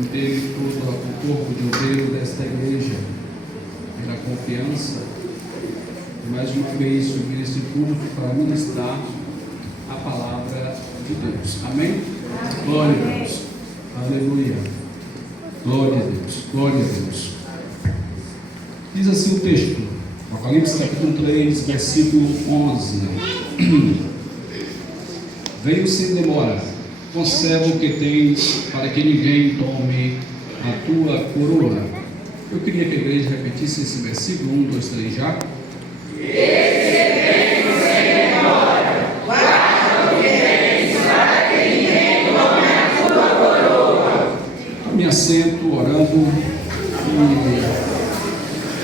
inteiro, todo o corpo de obreiro desta igreja, pela confiança, e mais uma vez subir este público para ministrar a palavra de Deus. Amém? Glória a Deus. Aleluia. Glória a Deus. Glória a Deus. Diz assim o texto, Apocalipse capítulo 3, versículo 11. Venho sem demora, conserva o que tens, para que ninguém tome a tua coroa. Eu queria que a igreja repetisse esse versículo, 1, 2, 3 já. Me assento, orando e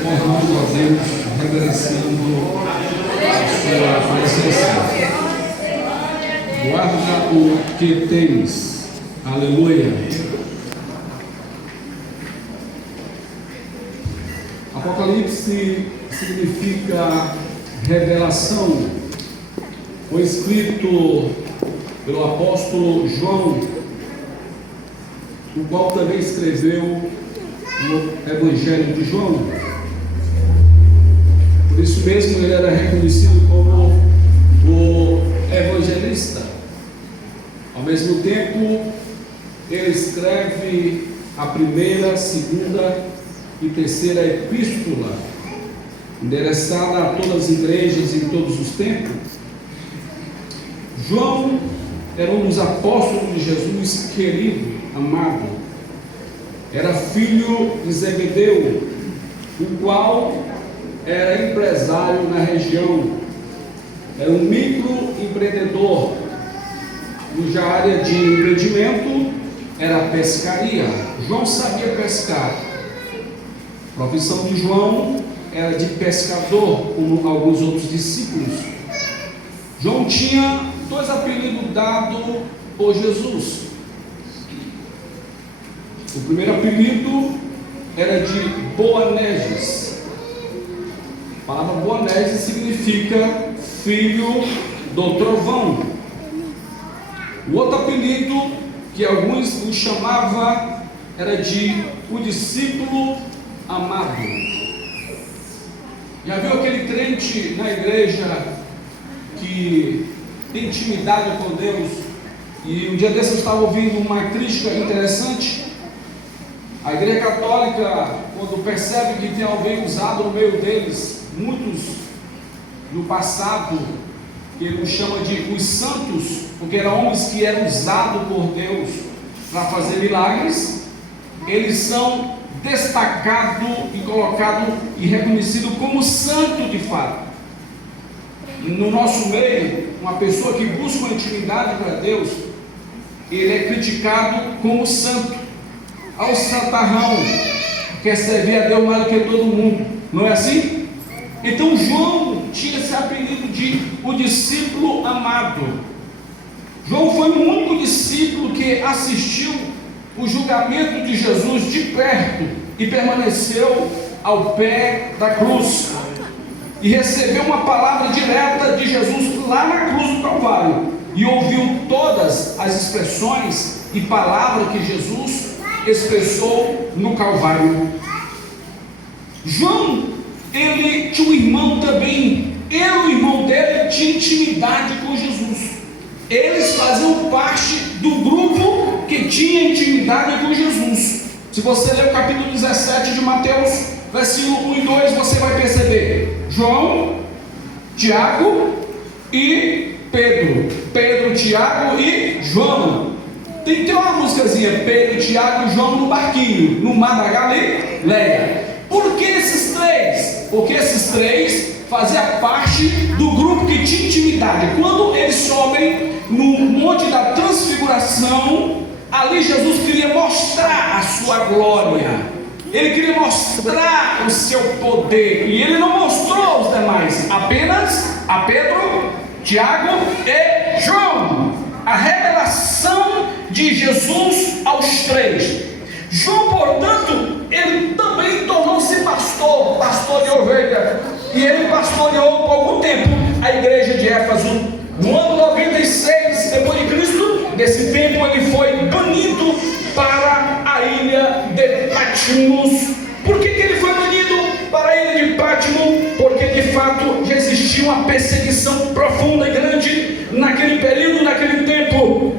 honrando a Deus, reverenciando a sua presença. Guarda o que tens. Aleluia. Apocalipse significa revelação. Foi escrito pelo apóstolo João, o qual também escreveu no Evangelho de João. Por isso mesmo ele era reconhecido como o evangelista. Ao mesmo tempo, ele escreve a primeira, segunda e terceira epístola, endereçada a todas as igrejas em todos os tempos. João era um dos apóstolos de Jesus, querido, amado. Era filho de Zebedeu, o qual era empresário na região. Era um microempreendedor, cuja área de empreendimento era a pescaria. João sabia pescar. A profissão de João era de pescador, como alguns outros discípulos. João tinha 2 apelidos dados por Jesus. O primeiro apelido era de Boanerges. A palavra Boanerges significa filho do trovão. O outro apelido que alguns o chamavam era de o discípulo amado. Já viu aquele crente na igreja que tem intimidade com Deus? E um dia desses eu estava ouvindo uma crítica interessante. A igreja católica, quando percebe que tem alguém usado no meio deles, muitos no passado, que ele chama de os santos, porque eram homens que eram usados por Deus para fazer milagres, eles são destacados e colocados e reconhecidos como santo de fato. No nosso meio, uma pessoa que busca uma intimidade para Deus, ele é criticado como santo. Ao santarrão, quer servir a Deus mais do que todo mundo, não é assim? Então João tinha esse apelido de o discípulo amado. João foi o único discípulo que assistiu o julgamento de Jesus de perto e permaneceu ao pé da cruz e recebeu uma palavra direta de Jesus lá na cruz do Calvário e ouviu todas as expressões e palavras que Jesus expressou no Calvário. João, ele tinha um irmão também. Ele e o irmão dele tinham intimidade com Jesus. Eles faziam parte do grupo que tinha intimidade com Jesus. Se você ler o capítulo 17 de Mateus, versículo 1 e 2, você vai perceber João, Tiago e Pedro. Pedro, Tiago e João. Tem uma musicazinha, Pedro, Tiago e João no barquinho, no mar da Galileia. Por que esses três? Porque esses três faziam parte do grupo que tinha intimidade. Quando eles sobem no monte da transfiguração, ali Jesus queria mostrar a sua glória. Ele queria mostrar o seu poder. E ele não mostrou aos demais, apenas a Pedro, Tiago e João. A revelação de Jesus aos três. João, portanto, ele também tornou-se pastor de ovelha, e ele pastoreou por algum tempo a igreja de Éfeso. No ano 96 depois de Cristo, nesse tempo ele foi banido para a ilha Patmos. Por que ele foi banido para a ilha de Patmos? Porque de fato já existia uma perseguição profunda e grande naquele período, naquele tempo.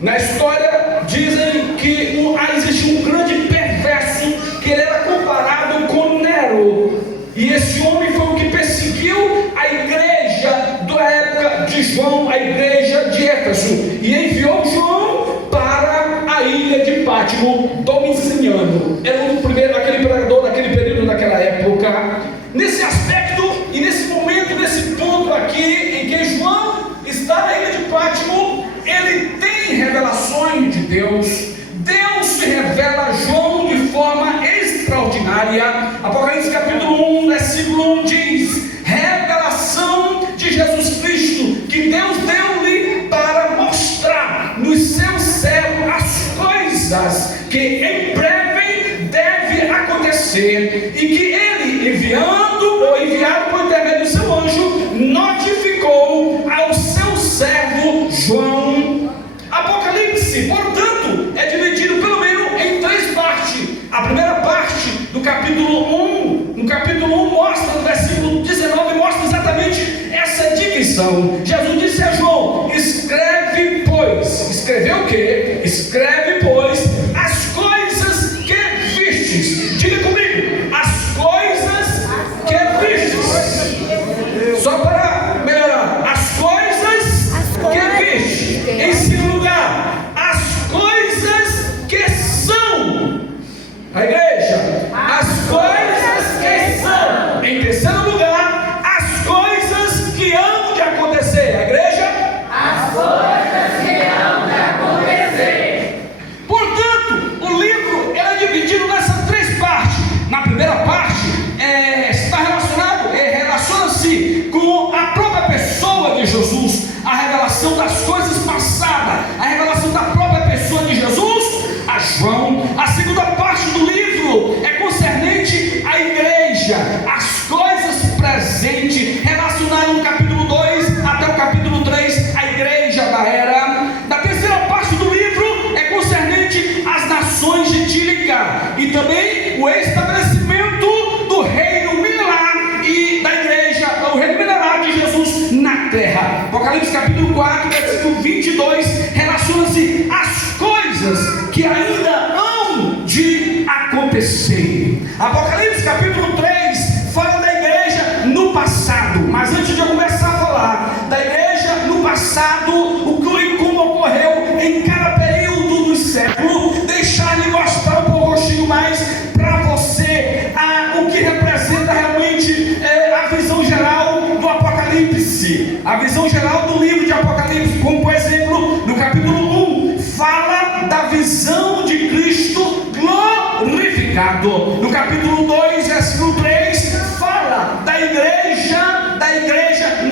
Na história dizem que existia um grande perverso que ele era comparado com Nero. E esse homem foi o que perseguiu a igreja da época de João, a igreja de Éfeso, e enviou João para a ilha de Patmos. Domiciano era aquele imperador daquele período, daquela época. Nesse aspecto e nesse momento, nesse ponto aqui em que João está na ilha de Patmos, ele tem revelações de Deus. Deus se revela a João de forma extraordinária. Apocalipse capítulo 1, versículo 1 diz: revelação de Jesus Cristo, que Deus deu-lhe para mostrar nos seus servos as coisas que em breve deve acontecer, e que ele, enviado por intermédio do seu anjo, notificou ao seu servo João. Apocalipse, portanto, é dividido pelo menos em 3 partes. A primeira parte do capítulo 1, no capítulo 1 mostra, no versículo 19, mostra exatamente essa divisão. Jesus disse a João: escreve, pois. Escreveu o quê? Escreve, pois, as coisas que vistes. Diga comigo: as coisas que vistes. Só para melhorar: as coisas que vistes. Em segundo lugar, as coisas que são. A igreja, as coisas que são. Em terceiro lugar, as coisas que hão de acontecer. A igreja, as coisas que hão de acontecer. Portanto, o livro é dividido nessas 3 partes. Na primeira parte, relaciona-se com a própria pessoa de Jesus, a revelação das coisas passadas, a revelação da própria pessoa de Jesus a João. A segunda parte do livro é concernente à igreja, as coisas presentes, relacionadas no capítulo 2 até o capítulo 3, a igreja da era. Da terceira parte do livro é concernente às nações gentílicas e também o estabelecimento do reino milenar e da igreja, o reino milenar de Jesus na terra. Apocalipse capítulo 4, versículo 22, relaciona-se às coisas que ainda hão de acontecer. Apocalipse capítulo 3 fala da igreja no passado. Mas antes de eu começar a falar da igreja no passado, o que e como ocorreu em cada período do século, deixar-lhe mostrar um pouquinho mais para você o que representa realmente a visão geral do Apocalipse. A visão geral do livro de Apocalipse, como por exemplo, no capítulo 1, fala da visão de Cristo glorificado. No capítulo 2, versículo 3, fala da igreja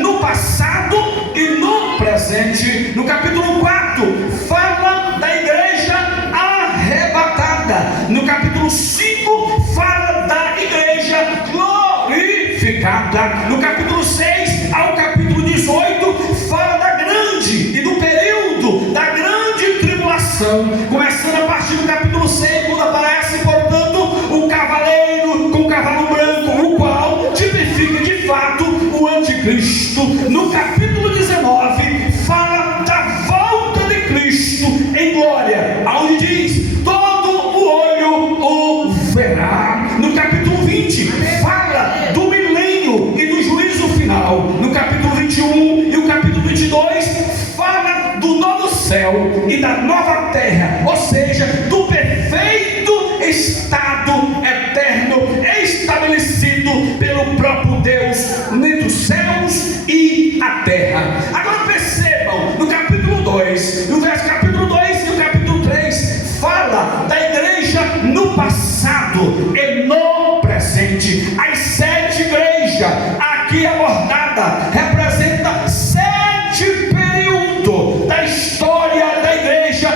no passado e no presente. No capítulo 4, fala da igreja arrebatada. No capítulo 5, fala da igreja glorificada. No capítulo 6 ao capítulo 18, fala da grande e do período da grande tribulação, começando a partir do capítulo 6, quando aparece, portanto, o cavaleiro com o cavalo branco, o qual tipifica de fato o anticristo. No capítulo 19, fala da volta de Cristo em glória, onde diz: todo o olho o verá. No capítulo 20, fala do milênio e do juízo final. No capítulo 21 e o capítulo 22, fala do novo céu e da nova terra, ou seja, do perfeito estado eterno estabelecido pelo próprio Deus entre os céus e a terra. Agora percebam, no capítulo 2, no capítulo 2 e no capítulo 3, fala da igreja no passado e no presente. As 7 igrejas aqui abordadas representam 7 períodos da história da igreja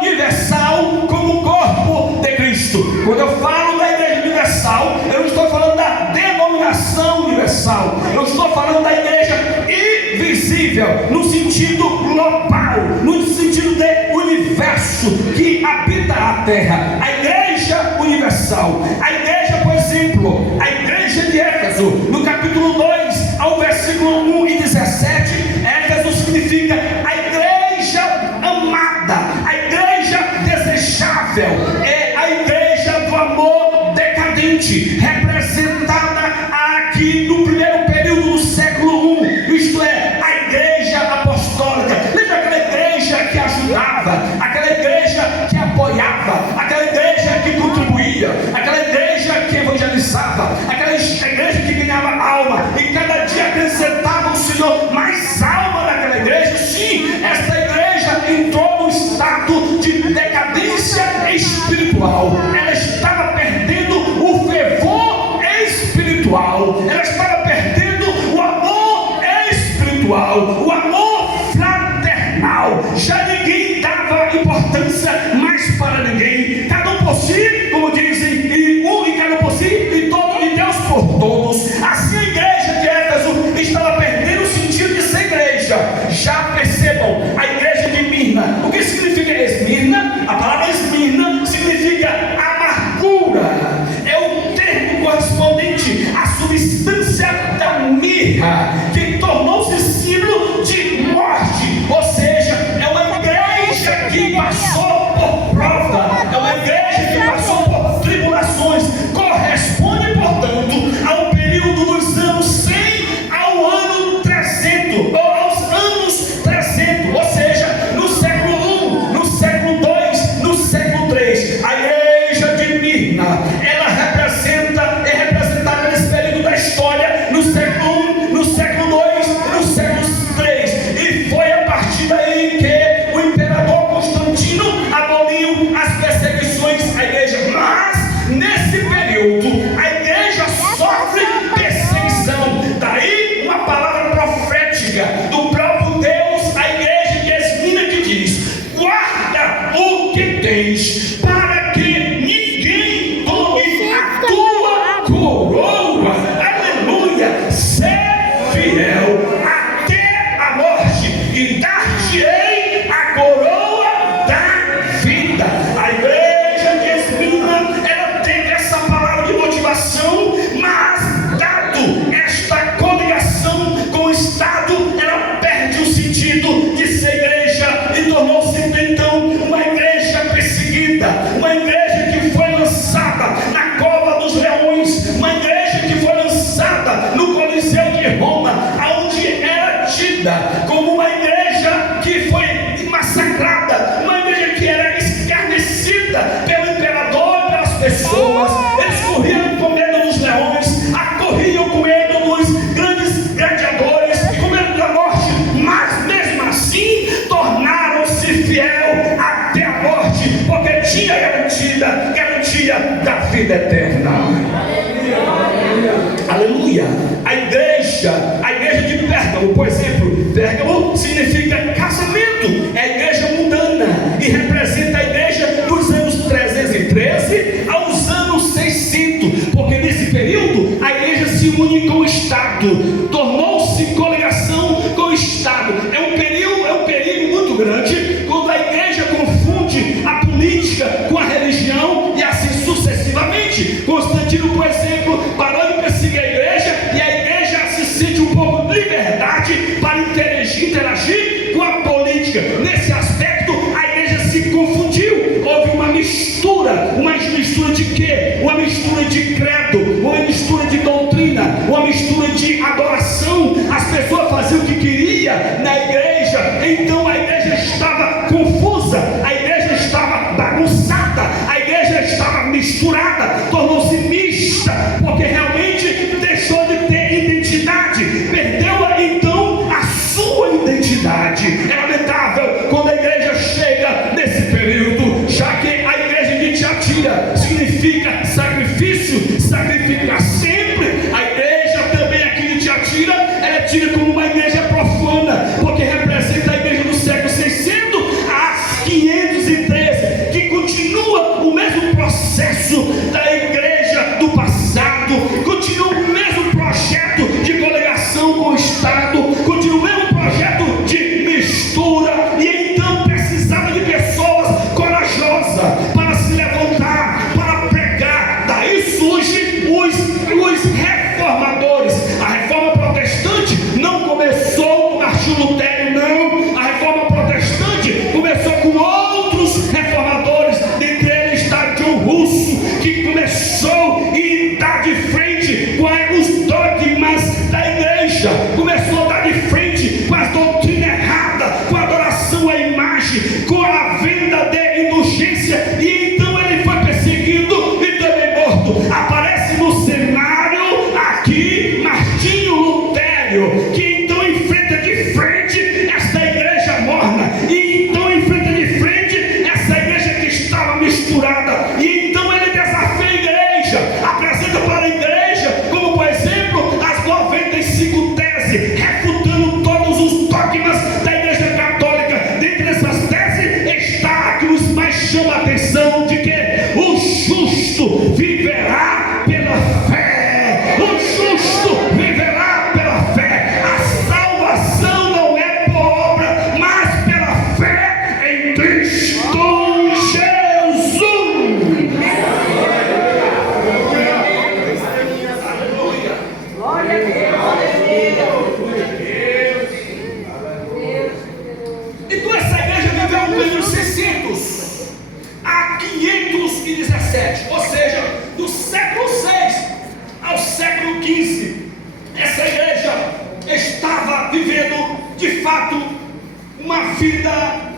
universal como corpo de Cristo. Quando eu falo da igreja universal, eu não estou falando da denominação universal, eu estou falando da igreja invisível, no sentido global, no sentido de universo que habita a terra. A igreja igreja universal. A igreja, por exemplo, a igreja de Éfeso, no capítulo 2, ao versículo 1 e 17, Éfeso significa a igreja amada, a igreja desejável, é a igreja do amor decadente, representada aqui no primeiro período do século I, isto é, a igreja apostólica. Lembra aquela igreja que ajudava, aquela igreja que apoiava, aquela igreja que contribuía, aquela igreja que evangelizava, aquela igreja que ganhava alma e cada dia acrescentava o Senhor mais alma naquela igreja? Sim, esta igreja entrou no estado de decadência espiritual. Ela estava perdendo o fervor espiritual, ela estava perdendo o amor espiritual, o amor fraternal. Já ninguém dava importância mais para ninguém, cada um por si, como dizem, e um e cada um por si, e todo e Deus por todos. Assim a igreja de Éfeso estava perdendo o sentido de ser igreja. Já percebam, a igreja de Mirna, o que significa Esmirna? A palavra Esmirna significa amargura, é o termo correspondente à substância da mirra, que tornou-se símbolo de morte, ou seja, é uma igreja que passou por prova, é uma igreja que passou por tribulações. Corresponde, portanto, ao período dos anos 100 ao ano 300, ou aos anos 300, ou seja, no século I, no século II, no século III. A igreja de Mirna, ela é representada nesse período da história, no século I, no século II, no século III, e foi a partir daí que o imperador Constantino aboliu as perseguições à igreja. Mas nesse período a igreja sofre perseguição. Daí uma palavra profética do próprio Deus à igreja de Esmirna, que diz: guarda o que tens, para que ninguém tome a tua coroa. Aleluia. Ser fiel até a morte, e dar-te-ei a coroa da vida. A igreja de Esmirna, ela teve essa palavra de motivação, mas dado esta coligação com o Estado, ela perde o sentido de ser igreja e tornou-se então uma igreja perseguida, uma igreja que foi lançada na cova dos leões, uma igreja que foi lançada no Coliseu de Roma, onde era tida como uma igreja que foi massacrada, uma igreja que era escarnecida pelo imperador e pelas pessoas. Eles corriam com medo dos leões, corriam com medo dos grandes gladiadores, com medo da morte, mas mesmo assim tornaram-se fiel até a morte, porque tinha garantia da vida eterna. Aleluia. A igreja de Pérgamo, por exemplo, Pérgamo significa casamento, é a igreja mundana e representa a igreja dos anos 313 aos anos 600, porque nesse período a igreja se une com o Estado, tornou-se coligação com o Estado. É um perigo muito grande quando a igreja confunde a política com a religião e assim sucessivamente. Constantino, por exemplo, parou de perseguir a igreja e a igreja se sente um pouco de liberdade para interagir com a política. Nesse aspecto, a igreja se confundiu. Houve uma mistura de quê? Uma mistura de credo, uma mistura de doutrina, uma mistura de adoração. As pessoas faziam o que queria na igreja, então a igreja estava confusa, a igreja estava bagunçada, a igreja estava misturada, tornou-se mista, porque realmente deixou de ter identidade, perdeu então a sua identidade. É lamentável quando a igreja chega nesse período, já que a igreja de Tiatira significa sacrifício, sacrificar sempre. A igreja também aqui de Tiatira, ela é tida como uma igreja profana, porque representa a igreja do século 600 a 513, que continua o mesmo processo da igreja do passado, continua o mesmo projeto de coligação com o Estado, continua o mesmo projeto de mistura, e então precisava de pessoas corajosas para se levantar, para estruturada. E então ele desafia a igreja, apresenta para a igreja, como por exemplo, as 95 teses, refutando todos os dogmas da igreja católica. Dentre essas teses está a que nos mais chama a atenção, de que o justo viverá pela fé. O justo viverá pela fé. A salvação não é por obra, mas pela fé em Cristo Jesus. Glória a Deus. Então essa igreja viveu um período de 600 a 517, ou seja, do século 6 ao século 15. Essa igreja estava vivendo de fato uma vida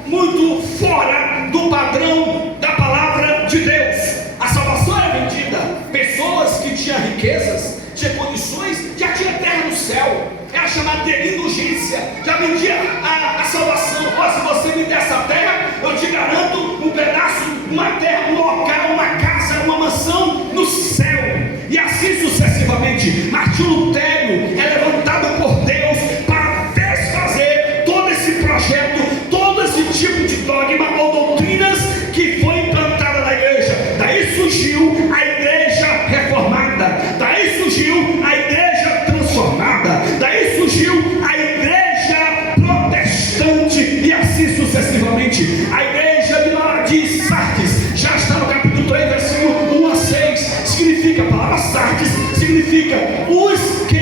muito fora do padrão da palavra de Deus. A salvação era vendida. Pessoas que tinham riquezas, tinham condições, já tinha terra no céu. Era chamada de indulgência. Já vendia a salvação. Ó, se você me der essa terra, eu te garanto um pedaço, uma terra, um local, uma casa, uma mansão no céu. E assim sucessivamente. Martinho Lutero é levantado por Deus para desfazer todo esse projeto, todo esse tipo de dogma ou doutrinas que foi implantada na igreja. Daí surgiu a igreja reformada. Daí surgiu a igreja transformada. Daí surgiu a igreja protestante. E assim sucessivamente. A igreja de Sardes já está no capítulo 3, versículo 1 a 6. Significa, a palavra Sardes significa os que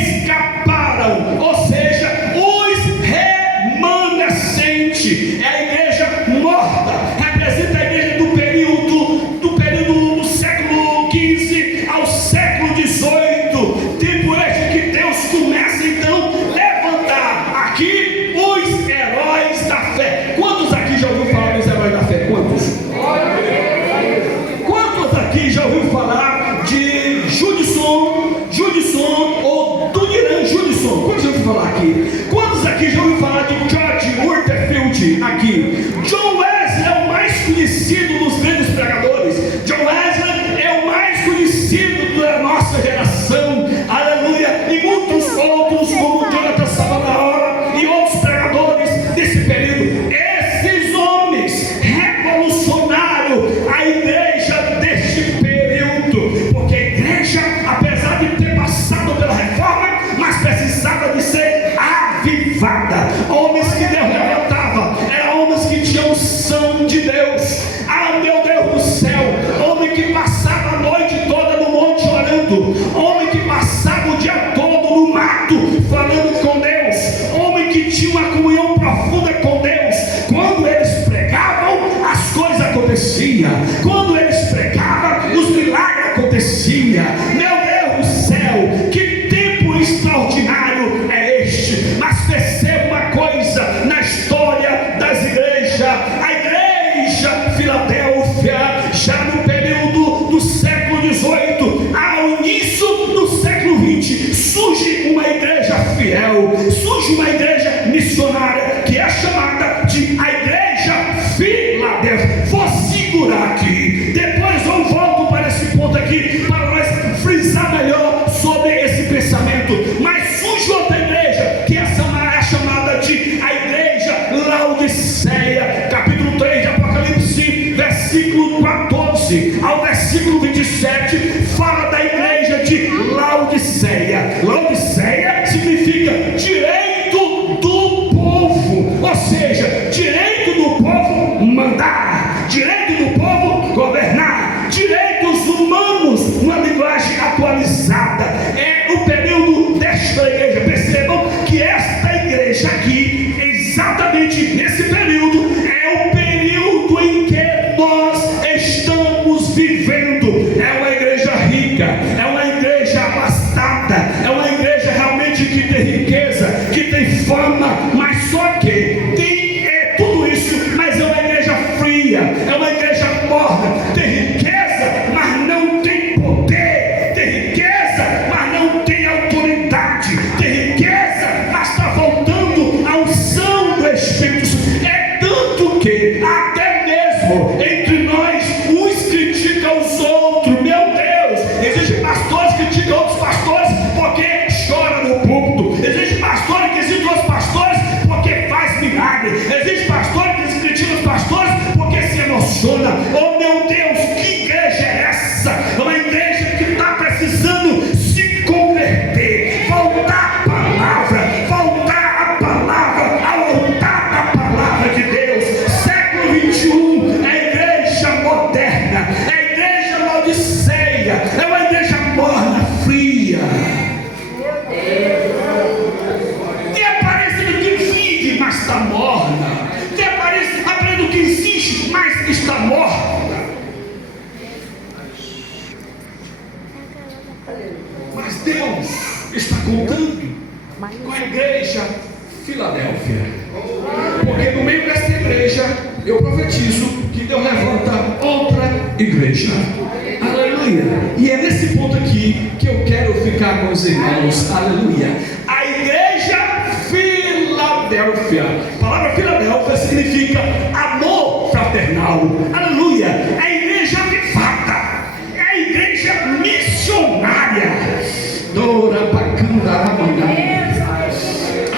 escaparam, ou seja, os remanescentes. É a igreja morta, representa a igreja do período do século XV ao século XVIII. Tempo este que Deus começa então a levantar aqui os heróis da fé. Quantos aqui já ouviram falar dos heróis da fé? Quantos? Quantos aqui já ouviram falar de Judson ou Duniran Judson? Quantos já ouviram falar aqui? Quantos aqui já ouviram falar de George Whitefield aqui? John Wesley é o mais conhecido dos grandes pregadores. John Wesley é o mais conhecido da nossa geração. Aleluia! E muitos outros, como Jonathan Savonarola e outros pregadores desse período. Esses homens revolucionaram a igreja deste período, porque a igreja, apesar de ter passado pela reforma, mas precisava de ser avivada. Homens que Deus levantava, eram homens que tinham unção de Deus. Ah, meu Deus do céu! Homem que passava a noite toda no monte orando, homem que passava o dia todo no mato falando com Deus, homem que tinha uma comunhão profunda com Deus. Quando eles pregavam, as coisas aconteciam. Quando eles pregavam, os milagres aconteciam. Meu Deus do céu, que tempo extraordinário é este! Mas perceba uma coisa na história das igrejas. A igreja Filadélfia, já no período do século XVIII ao início do século XX, surge uma igreja fiel, surge uma igreja missionária, que é chamada de a igreja Filadélfia. Vou segurar aqui, depois eu volto para esse ponto aqui, para nós frisar melhor sobre esse pensamento. Mas surge outra igreja, que é chamada de a igreja Laodiceia. Capítulo 3 de Apocalipse, versículo 14 ao versículo 27, fala da igreja de Laodiceia. Laodiceia significa direito do povo, ou seja, direito do povo mandar, direito do povo governar, direitos humanos, uma linguagem atualizada. É o período desta igreja. Percebam que esta igreja aqui, exatamente nesse período, é o período em que nós estamos vivendo. É uma igreja rica, é uma igreja abastada, é uma igreja realmente que tem riqueza, que tem fama, mas só que tem tudo isso, mas é uma igreja fria, é uma igreja morna. Tem riqueza, mas não tem poder. Tem riqueza, mas não tem autoridade. Tem riqueza, mas está faltando a unção do Espírito Santo. É tanto que até mesmo entre nós está morta. Mas Deus está contando com a igreja Filadélfia, porque no meio dessa igreja eu profetizo que Deus levanta outra igreja. Aleluia. E é nesse ponto aqui que eu quero ficar com os irmãos. Aleluia. A igreja Filadélfia, a palavra Filadélfia significa amor fraternal. Aleluia. É a igreja avivada, é a igreja missionária. Dora bacana,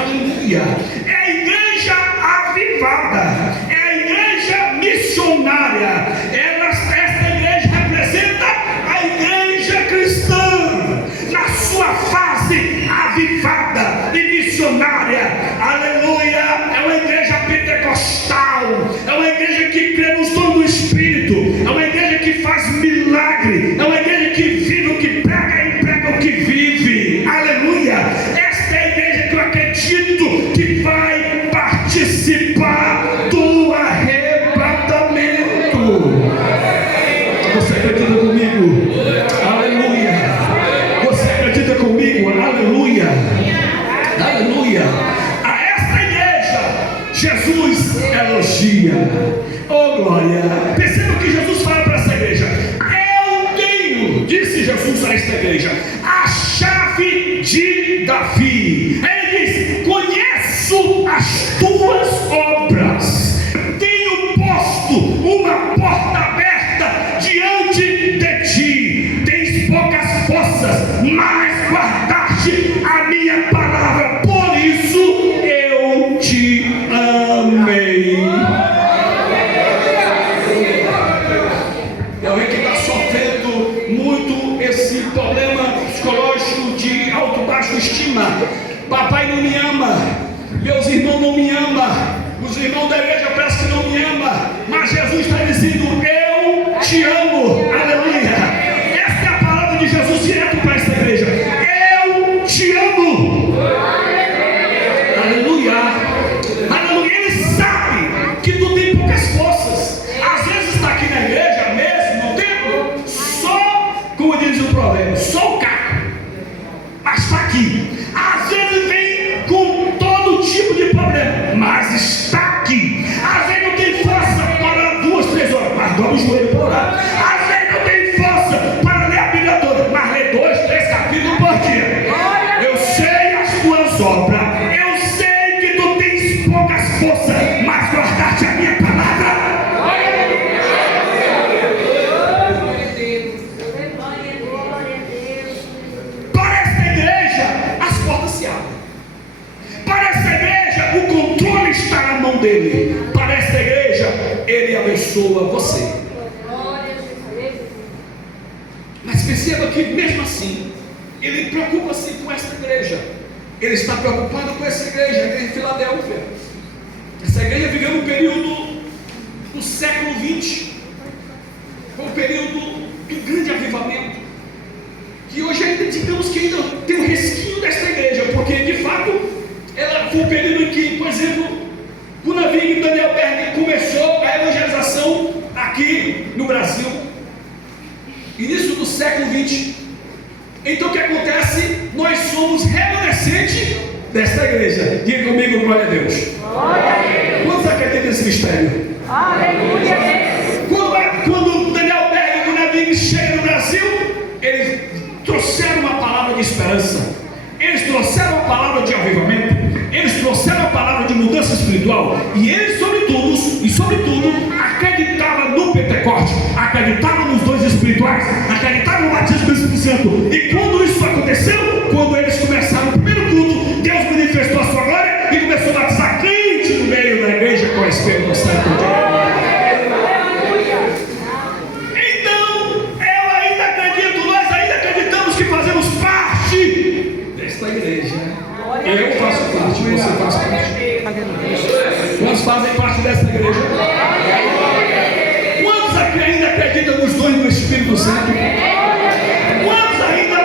aleluia. É a igreja avivada, é a igreja missionária. Esta igreja representa a igreja cristã na sua fase avivada e missionária. Aleluia. É uma igreja pentecostal, é uma igreja que crê nos dons do Espírito, é uma igreja que faz milagre, é uma igreja que vive o que prega e prega o que vive. Aleluia. Esta é a igreja que eu acredito que vai participar do arrebatamento. Você acredita comigo? Aleluia. Você acredita comigo? Aleluia. Aleluia. A esta igreja Jesus elogia. Oh glória. Perceba o que Jesus fala para essa igreja. Eu tenho, disse Jesus a esta igreja, a chave de Davi. Ele diz: conheço as tuas obras, tenho posto uma porta aberta diante de ti, tens poucas forças, mas guardaste a minha palavra, por isso eu te amei. É alguém que está sofrendo muito esse problema psicológico de baixo estima. Papai não me ama, meus irmãos não me amam, os irmãos da igreja parecem que não me amam, mas Jesus está dizendo: eu te amo. Aleluia. Esta é a palavra de Jesus direto para esta igreja: eu te amo. Aleluia. Aleluia. Ele sabe que tu tem poucas forças. Às vezes está aqui na igreja mesmo, no tempo, só, como diz o provérbio, só o caco, mas está aqui. Às vezes vem com todo tipo de problema, mas está aqui. Às vezes não tem força para 2, 3 horas, mas dobra o joelho para orar. Às vezes não tem força para ler a Bíblia toda, mas lê 2, 3 capítulos por dia. Eu sei as tuas obras, eu sei que tu tens poucas forças, mas guardaste a minha palavra. Para esta igreja as portas se abrem. Para esta igreja o controle está na mão dele. Para esta igreja ele abençoa você. Mas perceba que mesmo assim ele preocupa-se com esta igreja. Ele está preocupado com essa igreja, a igreja de Filadélfia. Essa igreja viveu um período do século XX, foi um período do grande avivamento, que hoje ainda digamos que ainda tem um resquinho desta igreja, porque de fato ela foi um período em que, por exemplo, Gunaving e Daniel Berg começou a evangelização aqui no Brasil, início do século XX. Então o que acontece? Nós somos remanescente desta igreja. Diga comigo, glória a Deus. Glória a Deus. Quantos acreditam nesse mistério? Aleluia. Quando Daniel Berg e Gunaving chegam no Brasil, eles trouxeram uma palavra de esperança, eles trouxeram uma palavra de avivamento, eles trouxeram uma palavra de mudança espiritual, e eles sobretudo acreditavam no Pentecoste, acreditavam nos dons espirituais, acreditavam no batismo do Espírito Santo. E quando isso aconteceu, quando eles começaram o primeiro culto, Deus manifestou a sua glória e começou a batizar crente no meio da igreja com o Espírito Santo. Então eu ainda acredito, nós ainda acreditamos que fazemos parte desta igreja. Eu faço parte, você faz parte. Quantos fazem parte dessa igreja? Quantos aqui ainda acreditam nos dons do Espírito Santo? Quantos ainda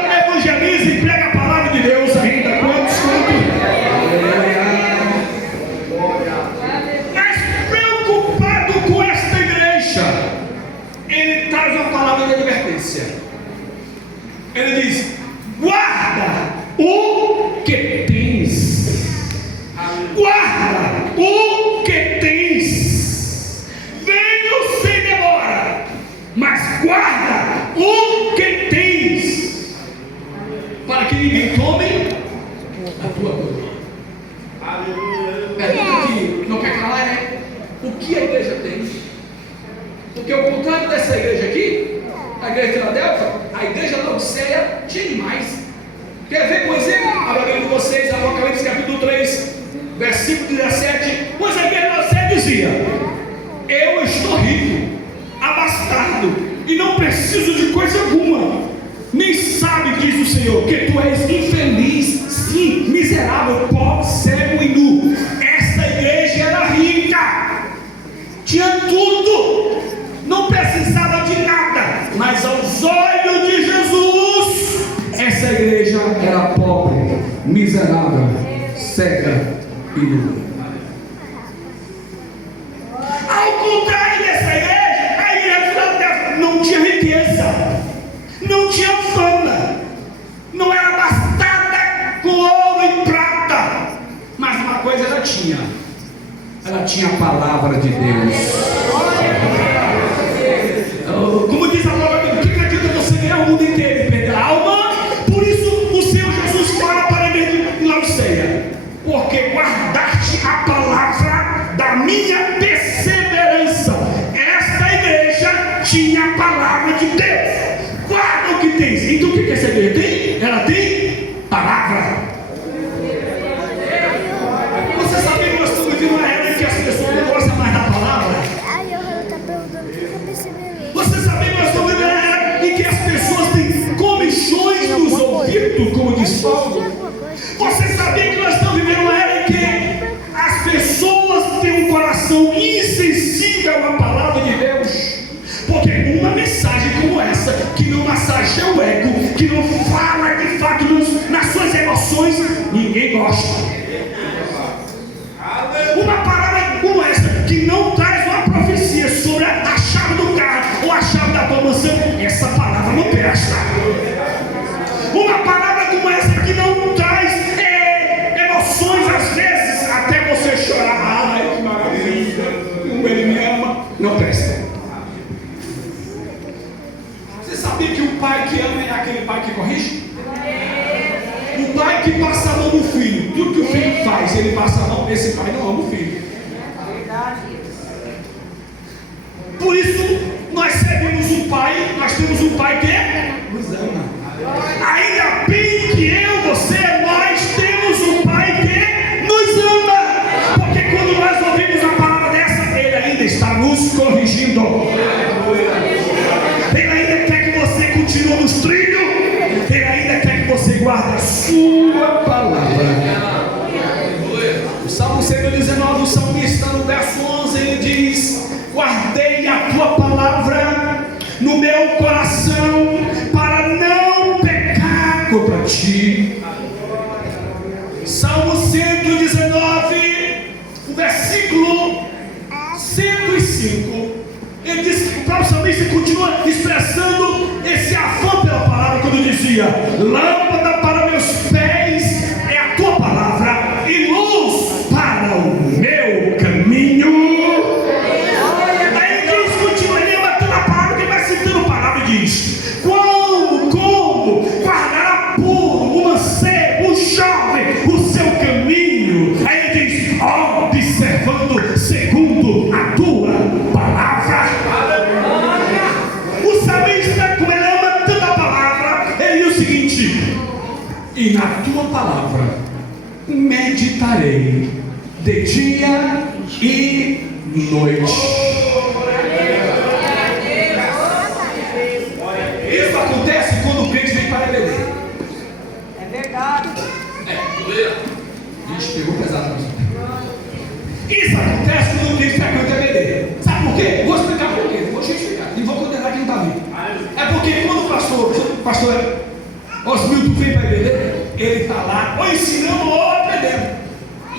traz uma palavra de advertência. Ele diz: guarda o que tens. Guarda o que tens. Venho sem demora, mas guarda o que tens, para que ninguém tome a tua coroa. Pergunta que não quer calar é: o que a igreja tem? Porque ao contrário dessa igreja aqui, a igreja de Filadélfia, a igreja da Laodiceia tinha demais. Quer ver, por exemplo, abra bem com vocês, Apocalipse capítulo 3, versículo 17. Pois a igreja da Laodiceia dizia: eu estou rico, abastado, e não preciso de coisa alguma. Nem sabe, diz o Senhor, que tu és infeliz, sim, miserável, pobre, cego e nu. Esta igreja era rica, tinha tudo, não precisava de nada, mas aos olhos de Jesus, essa igreja era pobre, miserável, cega e nua. Ao contrário dessa igreja, a igreja de Filadélfia não tinha riqueza, não tinha fama, não era abastada com ouro e prata, mas uma coisa ela tinha a palavra de Deus. Como diz a palavra de Deus, que adianta você ganhar o mundo inteiro e perder a alma? Por isso o Senhor Jesus fala para a igreja de Laodiceia: porque guardaste a palavra da minha perseverança. Esta igreja tinha a palavra de Deus. Guarda o que tens. Então o que essa igreja tem? Ela tem palavra. Você sabia que nós estamos vivendo uma era em que as pessoas não gostam mais da palavra? Você sabia que nós estamos vivendo uma era em que as pessoas têm comichões nos ouvidos, como diz Paulo? Você sabia que nós estamos vivendo uma era em que as pessoas têm um coração insensível à palavra de Deus? Porque uma mensagem como essa, que não massageia o ego, que não fala de fato nas suas emoções, ninguém gosta. Uma palavra como essa, que não traz uma profecia sobre a chave do carro ou a chave da tua mansão, essa palavra não presta. Uma palavra como essa, que não traz emoções, às vezes até você chorar: ai que maravilha, como ele me ama, não presta. Sabia que o pai que ama é aquele pai que corrige? O pai que passa a mão no filho, tudo que o filho faz, ele passa a mão, esse pai não ama o filho. Por isso, nós servimos um pai, nós temos um pai que nos ama. Ainda bem que você, nós temos um pai que nos ama. Porque quando nós ouvimos a palavra dessa, ele ainda está nos corrigindo. Ele ainda quer que você continue nos trilhos. Ele ainda quer que você guarde a sua palavra. O Salmo 119, o salmista no verso 11, ele diz: guardei a tua palavra no meu coração para não pecar contra ti. Salmo 119, o versículo 105. Ele diz que o próprio salmista continua expressando esse afã pela palavra, quando dizia: lâmpada para meus pés é a tua palavra e luz para o meu caminho. Aí ele diz, continua, ele matando a palavra, que ele vai citando a palavra e diz: como guardará puro o mancebo, o jovem, o seu caminho. Aí ele diz: observando segundo a tua palavra. O salmista, como ele ama tanto a palavra, ele diz o seguinte: e na tua palavra meditarei de dia e noite. Isso acontece quando o crente vem para a igreja. É verdade. Gente, pegou pesado. Isso acontece quando o crente frequenta a igreja. Sabe por quê? Vou explicar por quê. Vou te explicar. E vou condenar quem não está vindo. É porque quando o pastor Osmilton vem para a igreja, ele está lá ou ensinando ou aprendendo.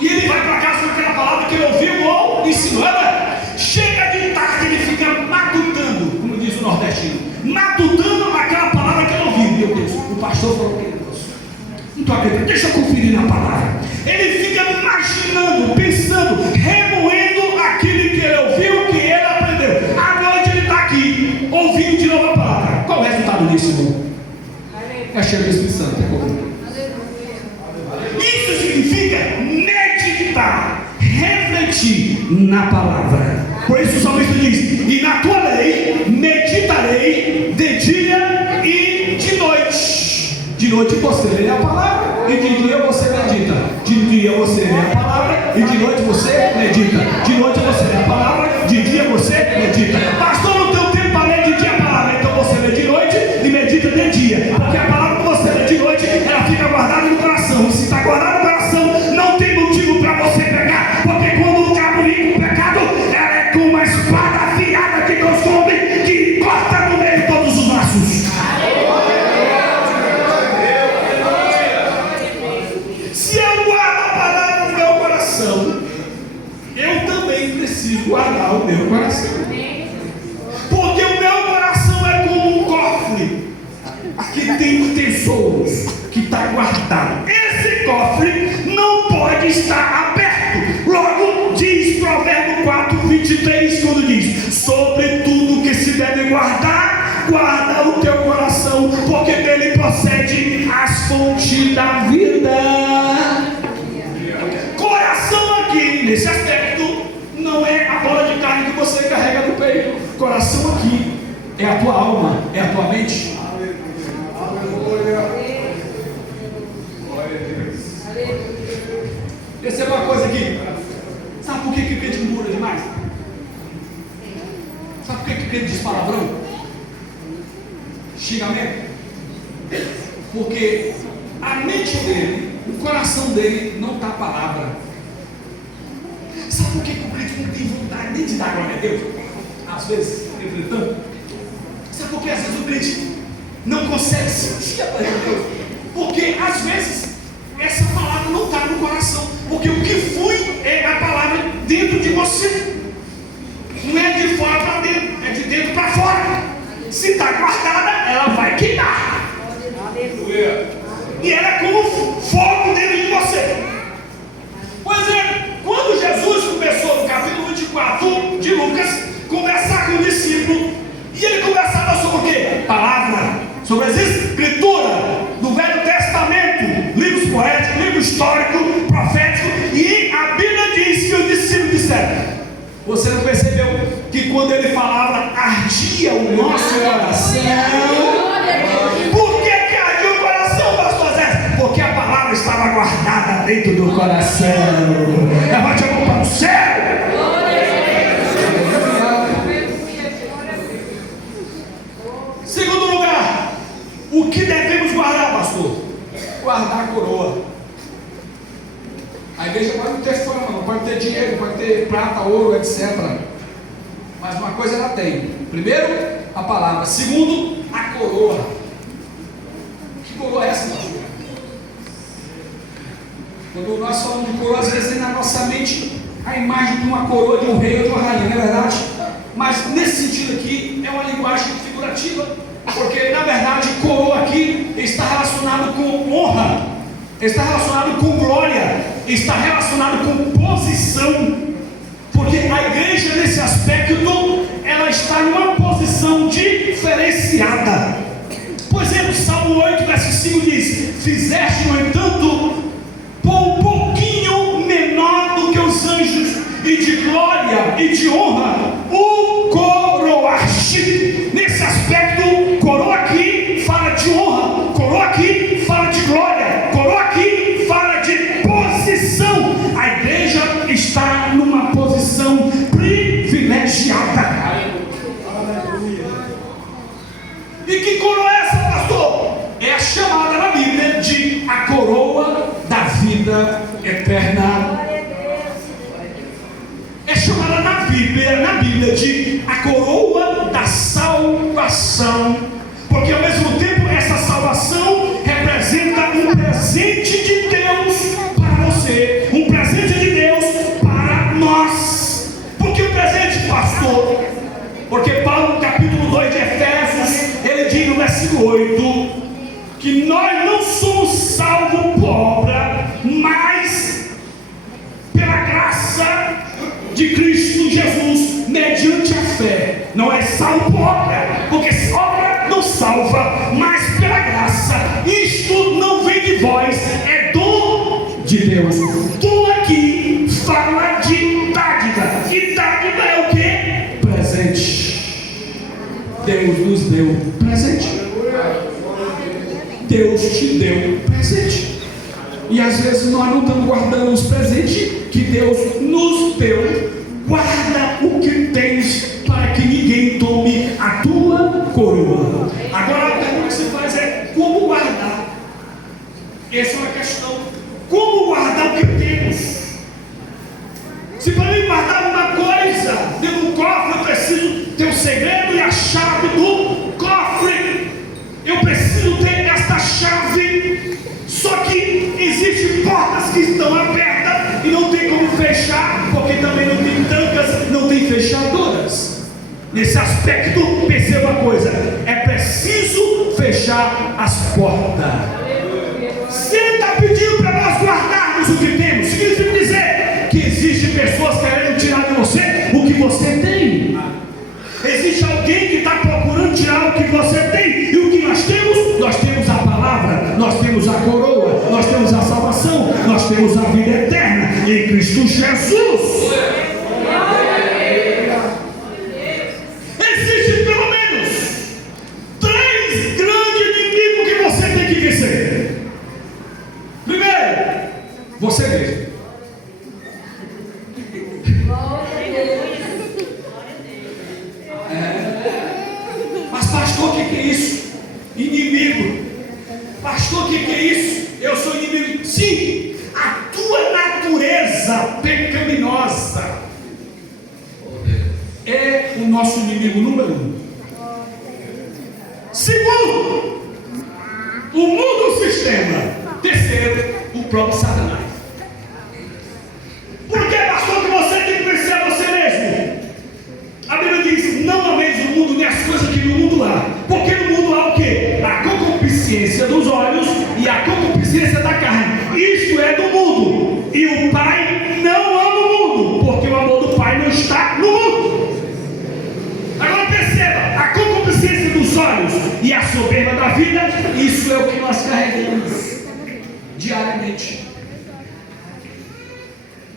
E ele vai para casa com aquela palavra que ele ouviu ou ensinou. Chega de tarde, ele fica matutando, como diz o nordestino. acreditando, deixa eu conferir na palavra. Ele fica imaginando, pensando, remoendo aquilo que ele ouviu, que ele aprendeu. À noite ele está aqui, ouvindo de novo a palavra. Qual é o resultado disso, irmão? É cheio do Espírito Santo. Isso significa meditar, refletir na palavra. Por isso o salmista diz: e na tua lei meditarei de dia e de noite. De noite você lê a palavra, e de dia você medita. De dia você lê a palavra, e de noite você medita. De noite você lê a palavra, de dia você medita. Pastor, não tem tempo para ler de dia a palavra, então você lê de noite e medita de dia. Porque a palavra que você lê de noite, ela fica guardada no coração. E se está guardada no coração, não tem motivo para você pegar. Porque quando o diabo vem com o pecado, ela é como uma espada afiada que consome, que corta no meio todos os laços. Se eu guardo a palavra no meu coração, eu também preciso guardar o meu coração. Porque o meu coração é como um cofre que tem tesouros, que está guardado. Esse cofre não pode estar aberto. Logo diz Provérbio 4:23, quando diz: sobre tudo que se deve guardar, guarda o teu coração, porque dele procede as fontes da vida. Coração aqui, nesse aspecto, não é a bola de carne que você carrega no peito. Coração aqui é a tua alma, é a tua mente. Perceba uma coisa aqui. Sabe por que o crente murmura demais? Sabe por que o crente diz palavrão? Xingamento? Porque a mente dele, o coração dele não está a palavra. Sabe por que o crente não tem vontade nem de dar glória a Deus? Às vezes, entretanto. Sabe por que às vezes o crente não consegue sentir a palavra de Deus? Porque às vezes essa palavra não está no coração. Porque o que flui é a palavra dentro de você. Não é de fora para dentro, é de dentro para fora. Se está guardada, ela vai queimar. E ela é como fogo dentro de você. Pois é, quando Jesus começou no capítulo 24 de Lucas, conversar com o discípulo, e ele conversava sobre o quê? Palavra, sobre as escrituras do Velho Testamento, livros poéticos, livro histórico, profético, e a Bíblia diz que os discípulos disseram: você não percebeu que quando ele falava, ardia o nosso coração? Por que ardia o coração, pastor Zé? Porque a palavra estava guardada dentro do coração. Levante a mão para o céu. Segundo lugar, o que devemos guardar, pastor? Guardar a coroa. A igreja pode não ter fama, pode ter dinheiro, pode ter prata, ouro, etc. Mas uma coisa ela tem: primeiro, a palavra; segundo, a coroa. Que coroa é essa, pastor? Quando nós falamos de coroa, às vezes tem na nossa mente a imagem de uma coroa, de um rei ou de uma rainha, não é verdade? Mas nesse sentido aqui é uma linguagem figurativa, porque na verdade coroa aqui está relacionado com honra, está relacionado com glória, está relacionado com posição, porque a igreja nesse aspecto ela está numa posição diferenciada. Por exemplo, Salmo 8, verso 5 diz: fizeste, no entanto, por um pouquinho menor do que os anjos, e de glória e de honra o coroaste. Nesse aspecto, coroa aqui fala de honra, coroa aqui fala de glória, coroa aqui fala de posição. A igreja está numa posição privilegiada. E que coroa é essa, pastor? É a chamada na Bíblia de a coroa da vida eterna. É chamada na Bíblia de a coroa da salvação, porque ao mesmo tempo essa salvação representa um presente de Deus para você, um presente de Deus para nós. Por que o presente, pastor? Porque Paulo, no capítulo 2 de Efésios, ele diz no versículo 8 que nós não somos salvos por salvo por obra, porque obra não salva, mas pela graça. Isto não vem de vós, é dom de Deus. Dom aqui fala de dádiva, e dádiva é o que? Presente. Deus nos deu presente. Deus te deu presente. E às vezes nós não estamos guardando os presentes que Deus nos deu. Guarda o que tens para que ninguém tome a tua coroa. Agora a pergunta que se faz é como guardar. Essa é uma questão. Como guardar o que temos? Se para mim guardar uma coisa dentro do cofre, eu preciso ter o segredo e a chave do cofre. Eu preciso ter esta chave. Só que existem portas que estão abertas e não tem como fechar, porque também não tem tancas, não tem fechaduras. Nesse aspecto, perceba uma coisa: é preciso fechar as portas. Se ele está pedindo para nós guardarmos o que temos, significa dizer que existem pessoas querendo tirar de você o que você tem. Existe alguém que está procurando tirar o que você tem. E o que nós temos? Nós temos a palavra, nós temos a coroa, nós temos a salvação, nós temos a vida eterna em Cristo Jesus. Existem pelo menos 3 grandes inimigos que você tem que vencer. Primeiro, você mesmo. Mas pastor, o que é isso? Inimigo. Pastor, o que é isso? Eu sou inimigo. Sim, a tua natureza pecaminosa é o nosso inimigo número 1. Segundo, o mundo, o sistema. Terceiro, o próprio Satanás. Por que, pastor, que você tem que vencer a você mesmo? A Bíblia diz: não ameis o mundo nem as coisas que no mundo há. Porque no mundo há o quê? A concupiscência dos olhos e a concupiscência da carne. Isto é do mundo. E o Pai não ama o mundo, porque o amor do Pai não está no mundo. Agora perceba: a concupiscência dos olhos e a soberba da vida, isso é o que nós carregamos diariamente.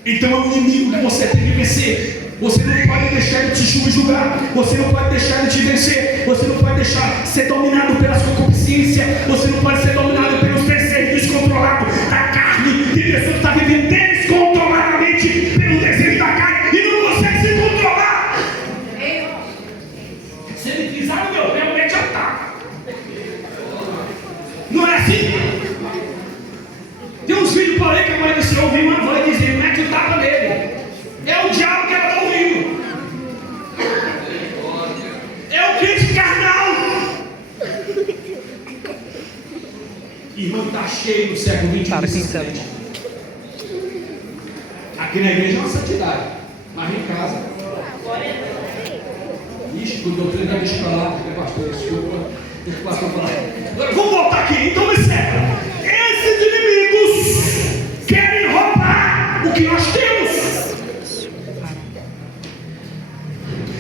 Então é um inimigo que você tem que vencer. Você não pode deixar ele te subjugar. Você não pode deixar ele te vencer. Você não pode deixar ser dominado pelas concupiscências. Você não pode ser dominado pelos desejos descontrolados da carne. Tem pessoa que está vivendo descontroladamente pelo desejo da carne e não consegue se controlar. Se ele pisar no meu pé, eu mete ataca. Não é assim? Tem uns vídeos por aí que a mãe do Senhor ouviu uma voz dizendo: mete o tapa nele. É o diabo que ela está ouvindo. É o crente carnal. Irmão, está cheio no século XXI. Aqui na igreja é uma santidade, mas em casa. Ixi, quando eu doutrina deixa para lá, porque pastor, desculpa. Deixa o pastor falar. Agora vamos voltar aqui. Então observa: esses inimigos querem roubar o que nós temos.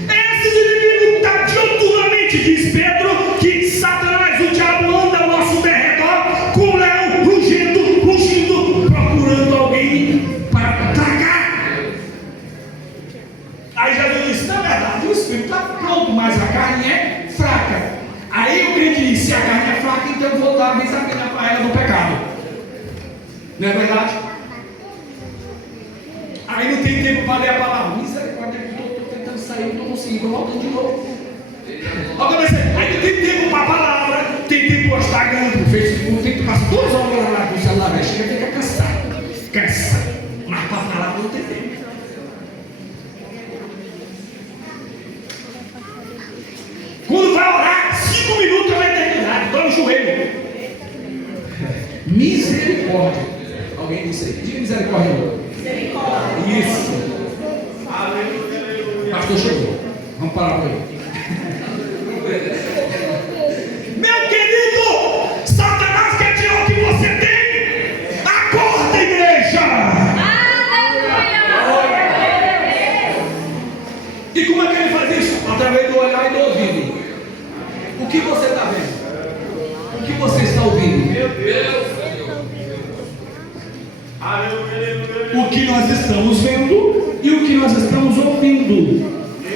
Esses inimigos estão diuturnamente, diz Pedro, que Satanás, o diabo, anda ao nosso derredor com o leão rugindo, procurando alguém para tragar. Aí Jesus disse: na verdade, o espírito está pronto, mas a carne é fraca. Aí o crente diz: se a carne é fraca, então eu vou dar a vez a pena para ela do pecado. Não é verdade? Aí não tem tempo para ler a palavra. Misericórdia, estou tentando sair, não estou conseguindo, volta de novo. Aí não tem tempo para a palavra, tem tempo para o Instagram, para o Facebook, tem que passar 2 horas lá com o celular, chega a ficar cansado. Cansa. Mas para a palavra não tem tempo. Quando vai orar, 5 minutos é uma eternidade, dói o joelho. Misericórdia. Alguém disse aí, diga misericórdia. Misericórdia. Isso. Pastor chegou. Vamos parar por aí. Meu querido, Satanás quer tirar o que você tem. Acorda, igreja. E como é que ele faz isso? Através do olhar e do ouvir. que você está vendo? O que você está ouvindo? Meu Deus. O que nós estamos vendo e o que nós estamos ouvindo.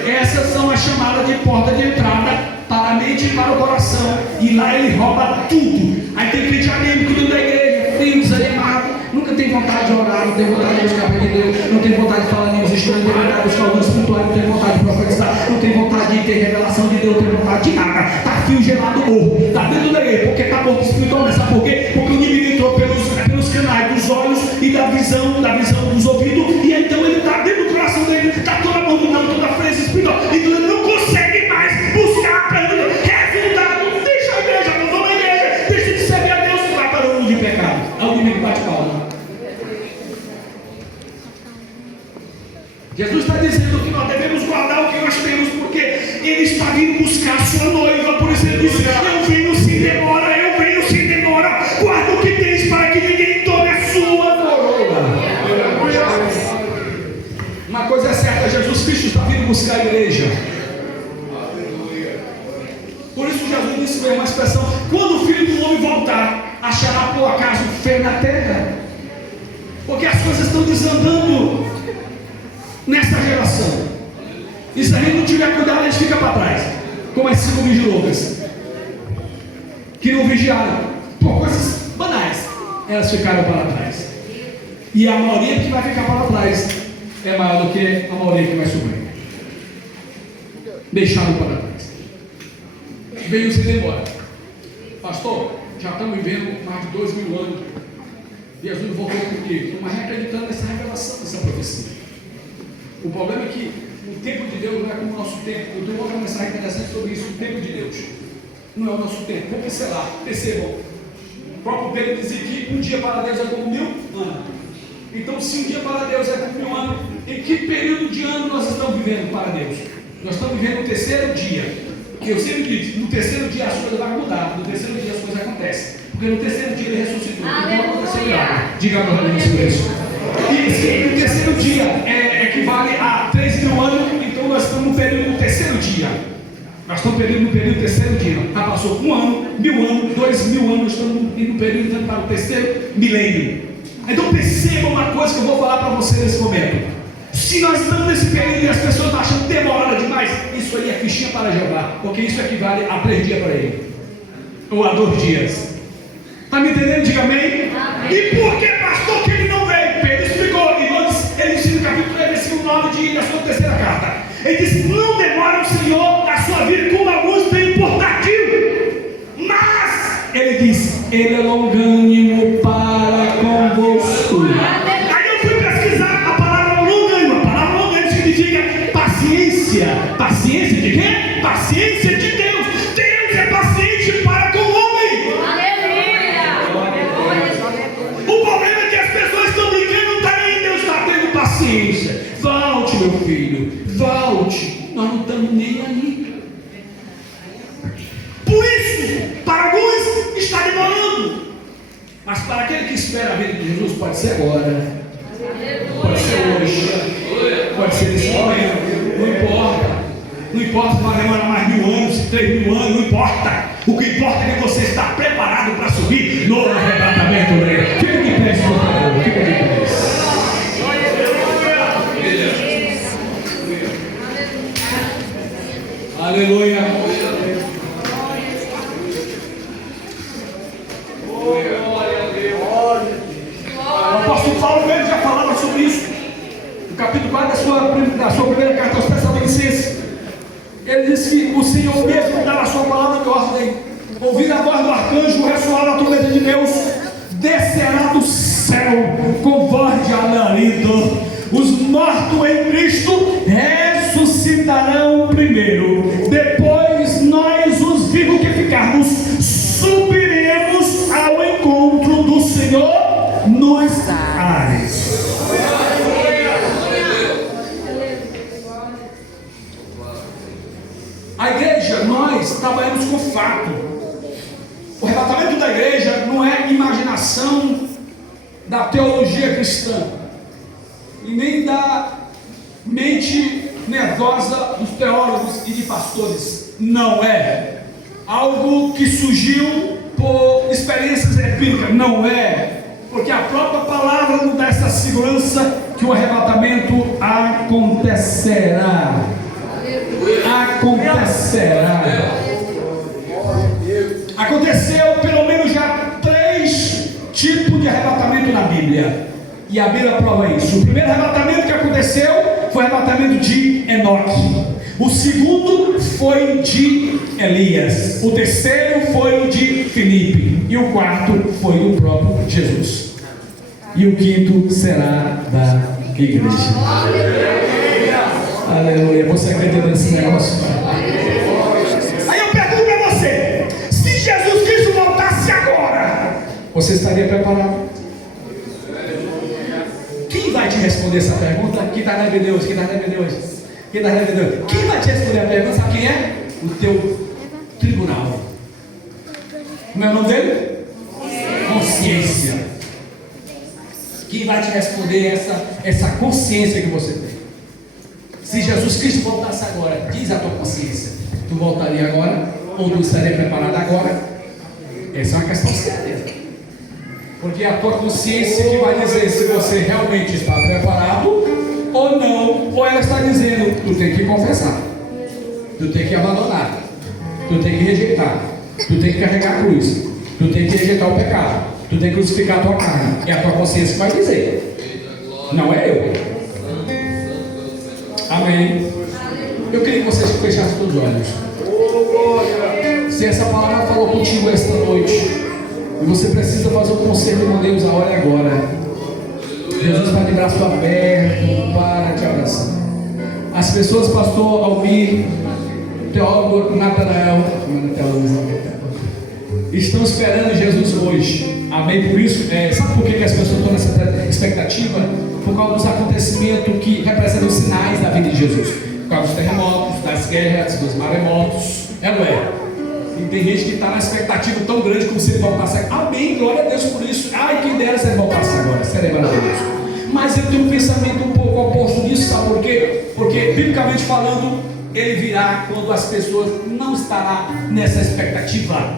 Essas são as chamadas de porta de entrada para a mente e para o coração. E lá ele rouba tudo. Aí tem crente anêmico dentro da igreja, frio, desanimado, nunca tem vontade de orar, não tem vontade de buscar para Deus, não tem vontade de falar línguas estranhas, não tem vontade de buscar o mundo espiritual, não tem vontade de profetizar, não tem vontade de ter revelação de Deus, não tem vontade de nada. Está fio gelado morto, está dentro da igreja, porque está morto espiritualmente. Sabe por quê? Porque o inimigo entrou pelos canais dos olhos e da visão dos ouvidos, e então ele está dentro do coração dele, está toda abominando, toda frente espiritual, então ele não consegue mais buscar para ele resultado. Deixa a igreja, não vamos à igreja, deixa de servir a Deus, vai para o mundo de pecado. É o inimigo bate palma. Jesus está dizendo que nós devemos guardar o que nós temos, porque Ele está vindo buscar a sua noiva. Por isso Ele disse: eu venho sem demora, eu venho sem demora. Guarda o que tens para que ninguém tome a sua coroa. Uma coisa é certa, Jesus Cristo está vindo buscar a igreja. Por isso Jesus disse mesmo uma expressão: quando o Filho do Homem voltar, achará por acaso fé na terra? Porque as coisas estão desandando nesta geração. E se a gente não tiver cuidado, a gente fica para trás, como as 5 vigilocas que não vigiaram por coisas banais, elas ficaram para trás. E a maioria que vai ficar para trás é maior do que a maioria que vai subir. Deixaram para trás. Veio se embora. Pastor, já estamos vivendo mais de 2000 anos. Jesus voltou por quê? Estamos reacreditando nessa revelação, nessa profecia. O problema é que o tempo de Deus não é como o nosso tempo. Eu tenho outra mensagem interessante sobre isso. O tempo de Deus não é o nosso tempo. Vou pincelar, percebam. O próprio Pedro dizia que um dia para Deus é como 1000 anos. Então, se um dia para Deus é como 1000 anos, em que período de ano nós estamos vivendo para Deus? Nós estamos vivendo o terceiro dia. Eu sempre digo, no terceiro dia as coisas vão mudar. No terceiro dia as coisas acontecem. Porque no terceiro dia ele ressuscitou. Então aconteceu milagre. Diga para mim isso. E se no terceiro dia equivale a 3.000 anos, então nós estamos no período do terceiro dia. Nós estamos no período do terceiro dia. Já passou 1 ano, 1000 anos, 2000 anos, estamos no período entrando para o terceiro milênio. Então perceba uma coisa que eu vou falar para você nesse momento. Se nós estamos nesse período e as pessoas estão achando demorada demais, isso aí é fichinha para Jeová, porque isso equivale a 3 dias para ele, ou a 2 dias. Está me entendendo? Diga amém. E por que, pastor, que ele não veio? Pedro explicou, e ele disse no capítulo 3, versículo 9 da sua terceira carta. Ele disse: não demora o Senhor a sua vida como alguns têm importativo, mas ele disse: ele é longânimo para convosco. Aí eu fui pesquisar a palavra longânimo. A palavra longânimo significa paciência. Paciência de quê? Paciência de Deus. Deus é paciente para com o homem. O problema é que as pessoas estão brincando, não está nem Deus está tendo paciência. Volte, meu filho, volte. Nós não estamos nem aí. Por isso, para alguns está demorando, mas para aquele que espera a vida de Jesus, pode ser agora, pode ser hoje, pode ser nesse momento. Não importa. Não importa se vai demorar mais 1000 anos, 3000 anos, não importa. O que importa é que você está preparado para subir no arrebatamento dele. Fica de pé, por favor. Fica de pé. Aleluia. O apóstolo Paulo mesmo já falava sobre isso. No capítulo 4 da sua primeira carta aos Tessalonicenses. Ele disse que o Senhor mesmo dá a sua palavra de ordem. Ouvir a voz do arcanjo, ressoar a trombeta de Deus, descerá do céu com voz de alarido. Os mortos em Cristo ressuscitarão primeiro. Depois nós, os vivos que ficarmos, subiremos ao encontro do Senhor nos ares. A igreja, nós trabalhamos com fato. O arrebatamento da igreja não é imaginação da teologia cristã e nem da mente nervosa dos teólogos e de pastores. Não é. algo que surgiu por experiências empíricas. Não é, porque a própria palavra nos dá essa segurança que o arrebatamento acontecerá. Acontecerá. Aconteceu pelo menos já 3 tipos de arrebatamento na Bíblia, e a Bíblia prova isso. O primeiro arrebatamento que aconteceu foi o arrebatamento de Enoque. O segundo foi de Elias. O terceiro foi o de Filipe. E o quarto foi o próprio Jesus. E o quinto será da igreja. Aleluia. Você acredita nesse negócio? Aí eu pergunto para você: se Jesus Cristo voltasse agora, você estaria preparado? Quem vai te responder essa pergunta? Quem está na Deus? Quem está na Deus? Quem está na Deus? Quem vai te responder a pergunta? Sabe quem é? O teu tribunal. Como é o nome dele? Consciência. Quem vai te responder essa consciência que você tem? Se Jesus Cristo voltasse agora, diz a tua consciência: tu voltaria agora? Ou tu estaria preparado agora? Essa é uma questão séria. Porque é a tua consciência que vai dizer se você realmente está preparado ou não. Ou ela está dizendo: tu tem que confessar, tu tem que abandonar, tu tem que rejeitar, tu tem que carregar a cruz, tu tem que rejeitar o pecado, tu tem que crucificar a tua carne. É a tua consciência que vai dizer, não é eu. Amém. Eu queria que vocês fechassem os olhos. Se essa palavra falou contigo esta noite e você precisa fazer um conselho com Deus, a hora é agora. Jesus está de braço aberto para te abraçar. As pessoas, pastor Almir, teólogo Natanael, estão esperando Jesus hoje. Amém? Por isso, sabe por que as pessoas estão nessa expectativa? Por causa dos acontecimentos que representam os sinais da vida de Jesus. Por causa dos terremotos, das guerras, dos maremotos. É ou é? E tem gente que está na expectativa tão grande como se ele voltasse agora. Amém, glória a Deus por isso. Ai, quem dera se ele voltasse agora. Seria maravilhoso. Mas eu tenho um pensamento um pouco oposto disso, sabe por quê? Porque, biblicamente falando, ele virá quando as pessoas não estarão nessa expectativa,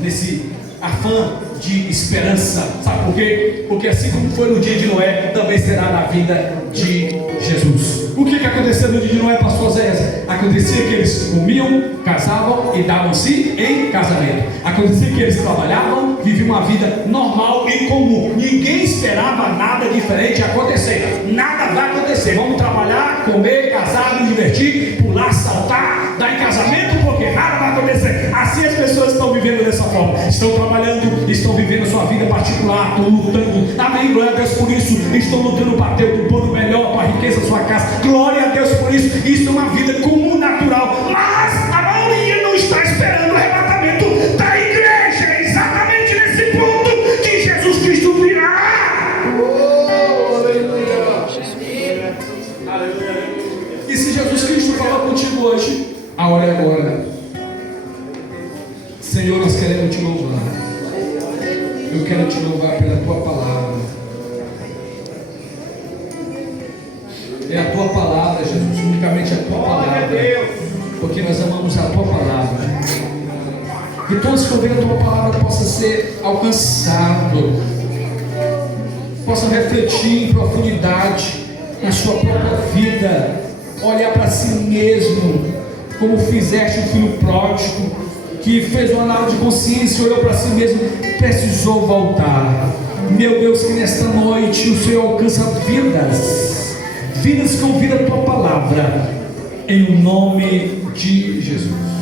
nesse afã de esperança. Sabe por quê? Porque assim como foi no dia de Noé, também será na vida de Jesus. O que aconteceu no dia de Noé, pastor Zé? Acontecia que eles comiam, casavam e davam-se em casamento. Acontecia que eles trabalhavam, viviam uma vida normal e comum. Ninguém esperava nada diferente acontecer. Nada vai acontecer. Vamos trabalhar, comer, casar, nos divertir, pular, saltar, dar em casamento, porque nada vai acontecer. Assim as pessoas estão vivendo dessa forma. Estão trabalhando, estão vivendo a sua vida particular, estão lutando. Amém, glória a Deus por isso. Estão lutando para ter um plano melhor, para a riqueza da sua casa. Glória a Deus por isso. Isso é uma vida comum, natural. Mas a maioria não está esperando o arrebatamento da igreja. É exatamente nesse ponto que Jesus Cristo virá. E se Jesus Cristo falou contigo hoje, a hora é agora. Senhor, nós queremos te louvar. Eu quero te louvar pela tua palavra. É a tua palavra, Jesus, unicamente a tua palavra, porque nós amamos a tua palavra. Que todos que ouvirem a tua palavra possam ser alcançados, possam refletir em profundidade na sua própria vida, olhar para si mesmo, como fizeste o filho pródigo, que fez uma análise de consciência, olhou para si mesmo, precisou voltar. Meu Deus, que nesta noite o Senhor alcança vidas que ouviram a tua palavra, em nome de Jesus.